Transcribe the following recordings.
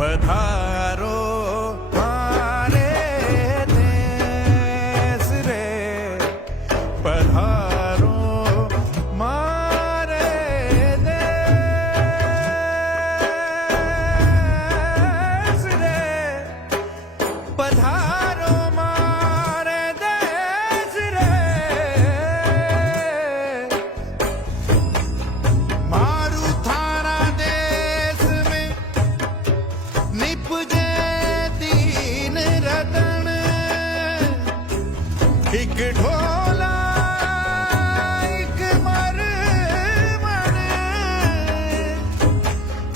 पधारो मारे देश रे, पधारो मारे देश रे, पधारो मारे देश रे, मारू थारा देश में निपजे दीन रतन, एक ढोला एक मरमण,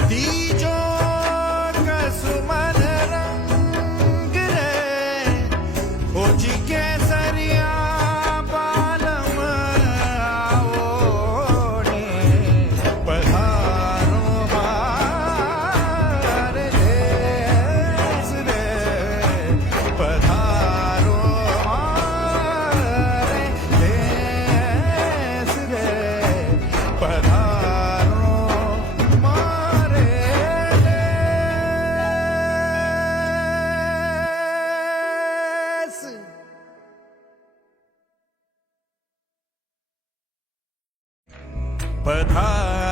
तीजो कसुमन रंग रे, ओजी केसरिया बालम आओने, पधारो मारे देश रे, पधारो मारे देश रे, पधारो मारे देश। पधारो